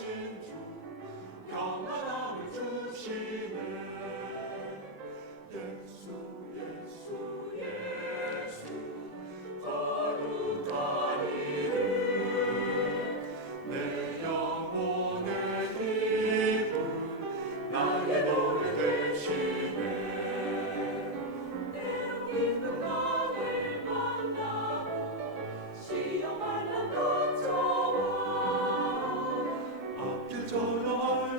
Marching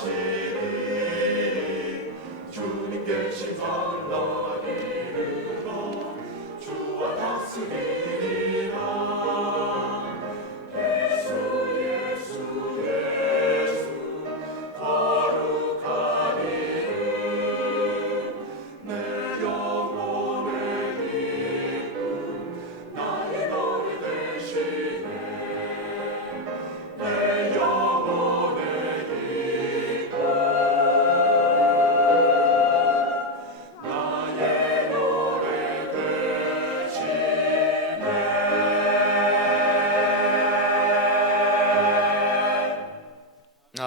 하시리. 주님 계신 나라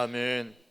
아멘.